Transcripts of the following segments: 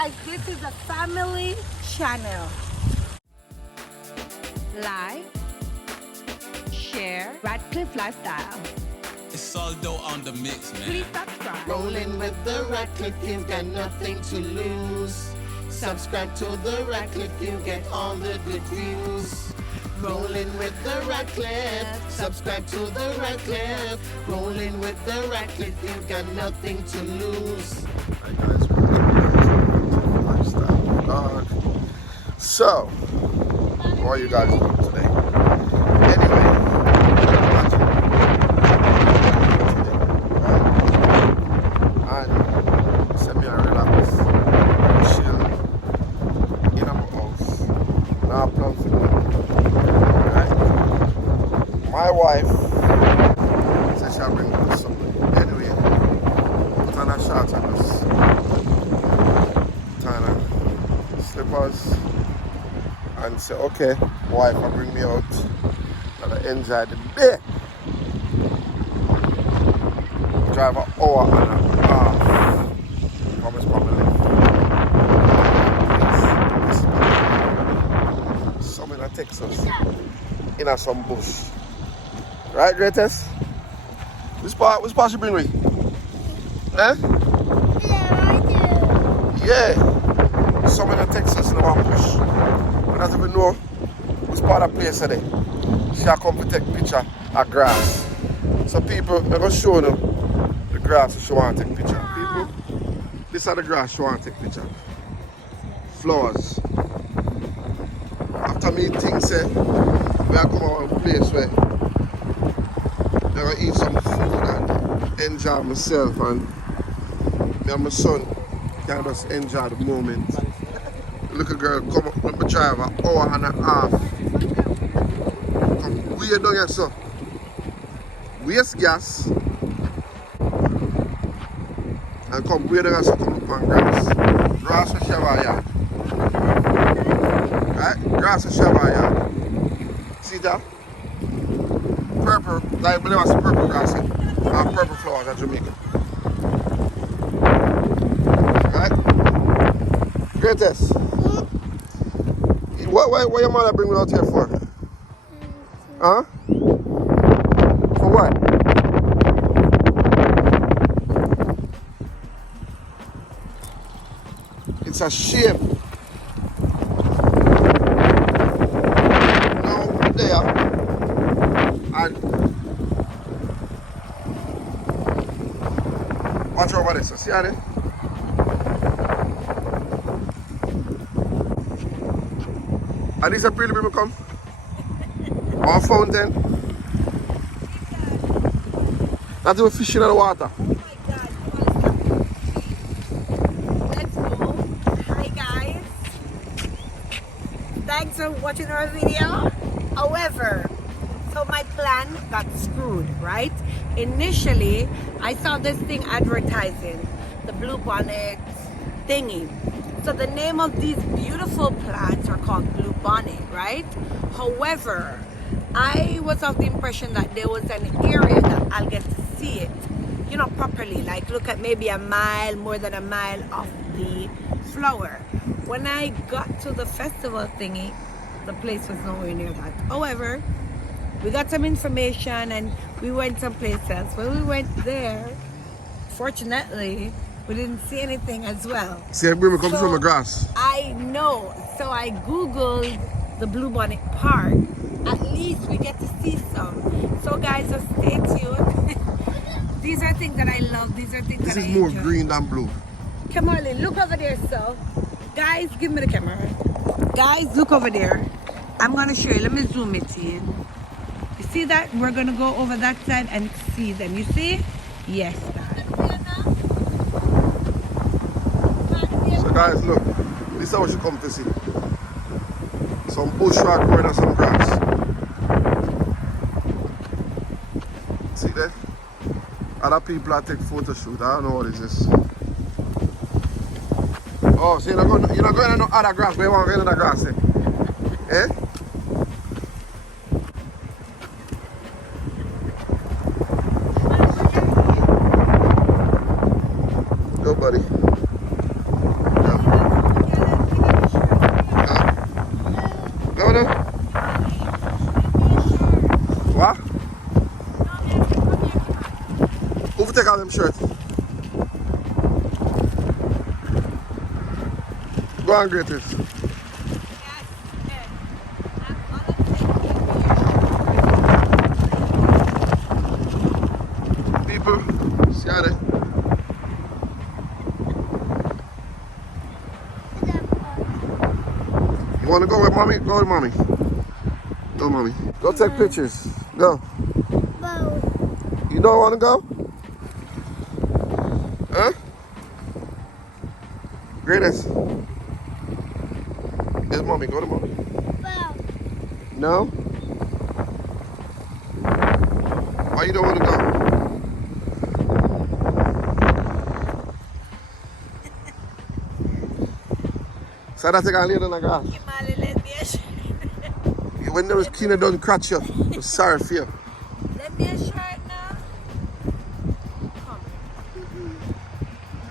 guys, this is a family channel. Like, share, Radcliffe Lifestyle. It's all dough on the mix, man. Please subscribe. Rolling with the Radcliffe, you've got nothing to lose. Subscribe to the Radcliffe, you get all the good views. Rolling with the Radcliffe, subscribe to the Radcliffe. Rolling with the Radcliffe, you've got nothing to lose. Hi guys, welcome to the Lifestyle Vlog. So, how are you guys doing today? Anyway, and send me a relax, chill in our house. Now plan for nothing. Right? My wife said she'll bring me something. Anyway, put on a shorts and just tie on slippers and say, okay, wife, I'll bring me out and I enjoy the day. Drive an hour and a half. How much probably left? Some in Texas, in some bush. Right, greatest? Which part you bring me? Eh? Yeah. Some in Texas in one bush. I don't even know which part of the place today. She come to take a picture of grass. So people, I'm going to show them the grass she want to take a picture. People, this is the grass she want to take a picture. Flowers. After me think say, we are come out to a place where I'm going to eat some food and enjoy myself, and me and my son can just enjoy the moment. Look a girl come up with my drive an hour and a half. Come way down here, so. Waste gas. And come way down here, so come up on grass. Grass for shower yard. Right? Grass for shower yard. See that? Purple, like I never see purple grass here. And purple flowers in Jamaica. Right? Greatest. What your mother bring me out here for? Huh? For what? It's a shame. Now there and watch over this. See how it? And these are pretty people come. Or fountain. That's even fishing in the water. Oh my God, let's go. Hi guys. Thanks for watching our video. However, so my plan got screwed, right? Initially, I saw this thing advertising the blue bonnet thingy. So the name of these beautiful plants are called blue bonnet, right? However, I was of the impression that there was an area that I'll get to see it, you know, properly. Like look at maybe a mile, more than a mile off the flower. When I got to the festival thingy, the place was nowhere near that. However, we got some information and we went someplace else. When we went there, fortunately, we didn't see anything as well. See, we come from the grass. I know. So I Googled the Bluebonnet Park. At least we get to see some. So guys, just stay tuned. These are things that I love. These are things This that I is more enjoy. green than blue. Come on, Lynn, look over there, so. Guys, give me the camera. Guys, look over there. I'm gonna show you. Let me zoom it in. You see that? We're gonna go over that side and see them. You see? Yes, guys. So guys, look, this is what you come to see. Some bush rock growing and some grass. See that? Other people are take photo shoot. I don't know what is this. Oh, so you're not going to no other grass, but you want to go in the grass, eh? Eh? Go, buddy. Yeah. Go on, greatest. Yes, yes. I'm gonna take you here. People, see how they. You want to go with mommy? Go with mommy. Go, mommy. Go take pictures. Go. You don't want to go? Huh? Greatest. Yes, mommy. Go to mommy. No? Why you don't want to go? So that's a guy later like that. Kimali, let me a shirt. When there was Kina done crutch you, I'm sorry for you. Let me a shirt now. Come.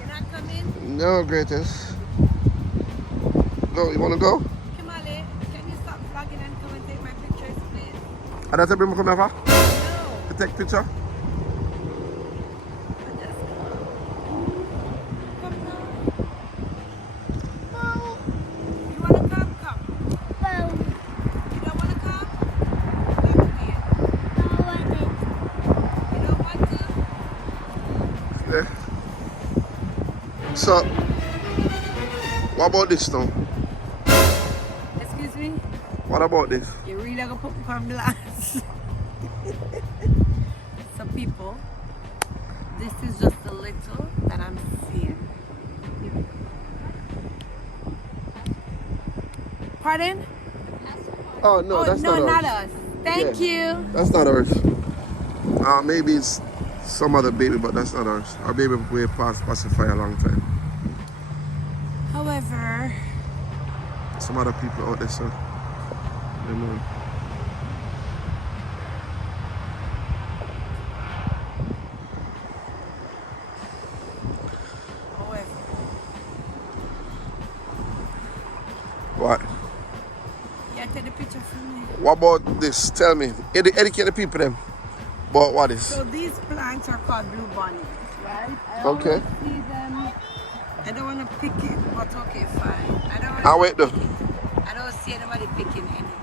You're not coming? No, greatest. No, you want to go? Kimali, can you stop vlogging and come and take my pictures, please? And that's everyone come over No. to take picture? Just come now. You want to come? Come. You don't want to come? Come here. You don't want to? Yeah. So, what about this now? Excuse me? What about this? You really gonna put me on blast? So people, this is just a little that I'm seeing. Pardon? Oh, no, that's no, not ours. not us. Thank you. That's not ours. Maybe it's some other baby, but that's not ours. Our baby way past pacify a long time. However, Some other people out there, so they know. What? yeah, take the picture for me. What about this? Tell me. Educate the people then. But what is? So these plants are called blue bonnets, right? I Okay. always see them. I don't want to pick it, but okay, fine. I don't. Ah, wait though. I don't see anybody picking any.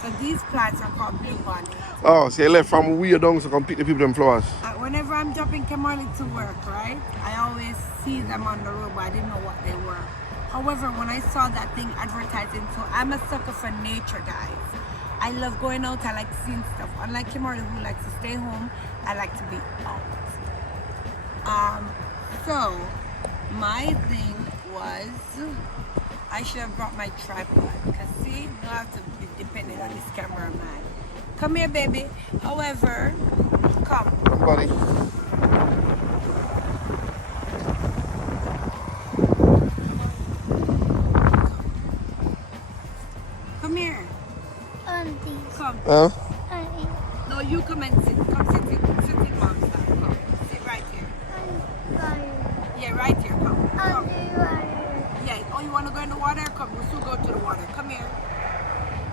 So these plants are called blue bonnets. Oh, so you left from weird down so come pick the people them flowers. Whenever I'm dropping Kimberly to work, right, I always see them on the road, but I didn't know what they were. However, when I saw that thing advertising, so I'm a sucker for nature, guys. I love going out, I like seeing stuff. Unlike Kimberly, who likes to stay home, I like to be out. So, my thing was, I should have brought my tripod. Because see, you don't have to be dependent on this cameraman. Come here, baby. However, come. Buddy. Come here. Auntie. Come. Huh? Auntie. No, you come and sit. Come sit in mom's lap. Come. Sit right here. Yeah, right here. Come. Come. Yeah. Oh, you want to go in the water? Come. We'll still go to the water. Come here.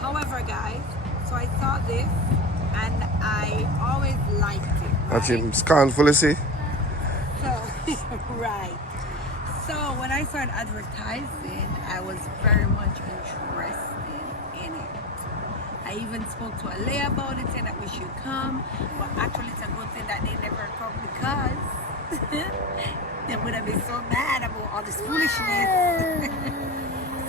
However, guys, so I saw this and I always liked it. Right? That's him scornful, you see? So, right. So when I started advertising, I was very much interested in it. I even spoke to Alea about it, saying that we should come. But actually, it's a good thing that they never come because they would have been so mad about all this foolishness.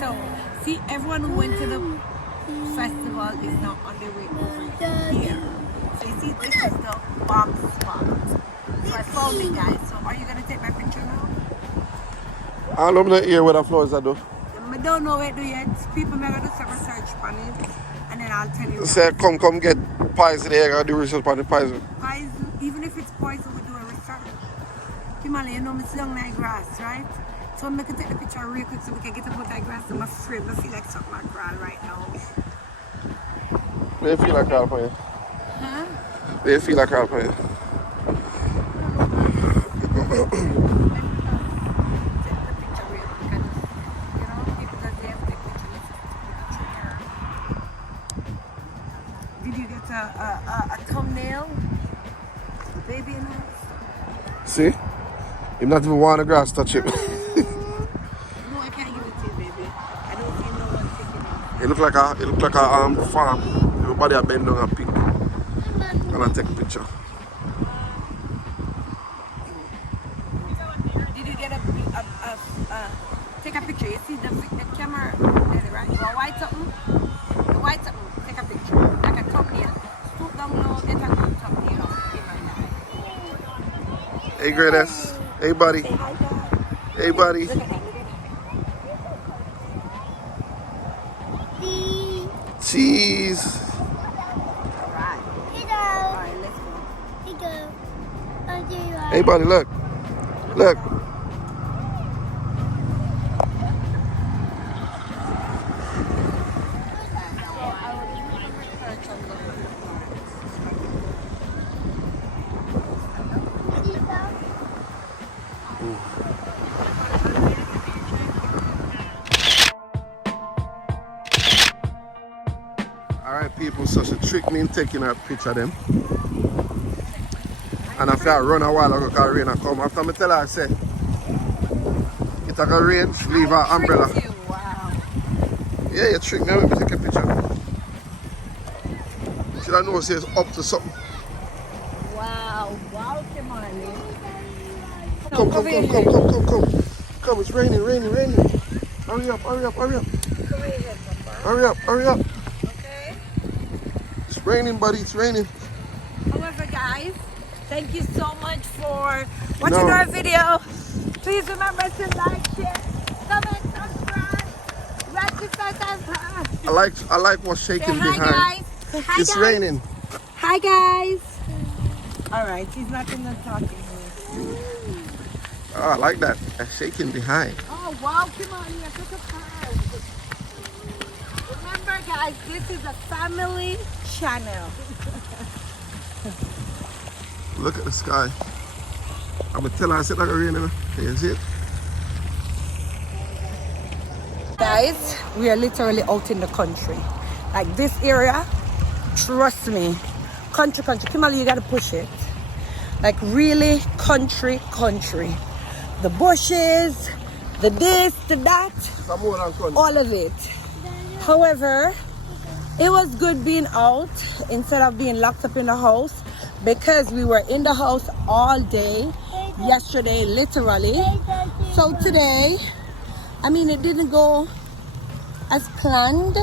So, see, everyone who went to the festival is now on their way over here. So you see, this is the bomb spot. So I found it, guys. So are you gonna take my picture now? I'm not here where the flowers are though. I don't know where to do yet. People may gonna do some research on it, and then I'll tell you. Say come get pies there, I do research on the pies. Poison, even if it's poison, we do a research. Kimali, you know me young like grass, right? So I'm gonna take the picture real quick so we can get about that grass. I'm afraid I feel like something like crawl right now. What do you feel like crawl for you? Huh? What do you feel like crawl for you? Did you get a thumbnail? The baby in house? See? Him not even want the grass touch it. No, I can't give it to you, baby. It look like a farm. Everybody are bend down and pick. And I take a picture. Did you get take a picture? You see the camera there, right? You want white something? The white something. Take a picture. Like a thumbnail. Stoop down low, get a good thumbnail. Hey, Greatest. Hey, buddy. Say hi, guys. Hey, buddy. Look at that. Cheese. Alright. Alright, let's go. Hey, buddy, look. Look. Alright people, so she tricked me in taking a picture of them. And after I run a while ago because rain come. After I tell her, I say, it's like a rain, leave her umbrella. Wow. Yeah, you tricked me, I went to take a picture. Should I know say it's up to something? Wow. Wow, Kimani. Come. Come, it's raining. Hurry up. Hurry up. Okay. It's raining, buddy, it's raining. However, guys, thank you so much for watching our video. Please remember to like, share, comment, subscribe, I like what's shaking hi, behind. guys. Say hi, It's guys. raining. Hi, guys. All right, he's not in the talking here. Oh, I like that. Shaking behind. Oh, wow, come on, you took a part. Remember, guys, this is a family channel. Look at the sky. I'm gonna tell her I said like a rain. Can you see it? Guys, we are literally out in the country. Like this area, trust me, country. Kimali, you gotta push it. Like really country. The bushes, the this, the that, all of it. However, it was good being out instead of being locked up in the house because we were in the house all day yesterday, literally. So today, I mean, it didn't go as planned.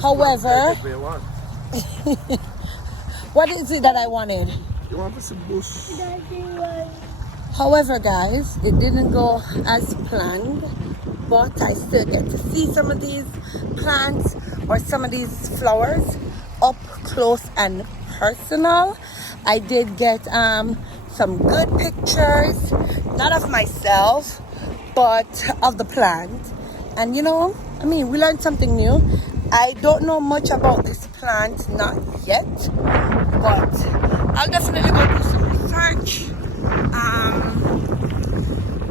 However, what is it that I wanted? You want to see bush? However, guys, it didn't go as planned, but I still get to see some of these plants or some of these flowers up close and personal. I did get some good pictures, not of myself, but of the plant. And you know, I mean, we learned something new. I don't know much about this plant, not yet, but I'll definitely go do some research.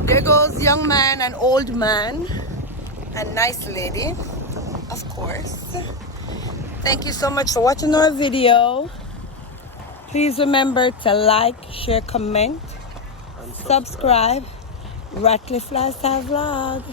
There goes young man and old man and nice lady, of course. Thank you so much for watching our video. Please remember to like, share, comment, and subscribe. Ratcliffe Lifestyle Vlog.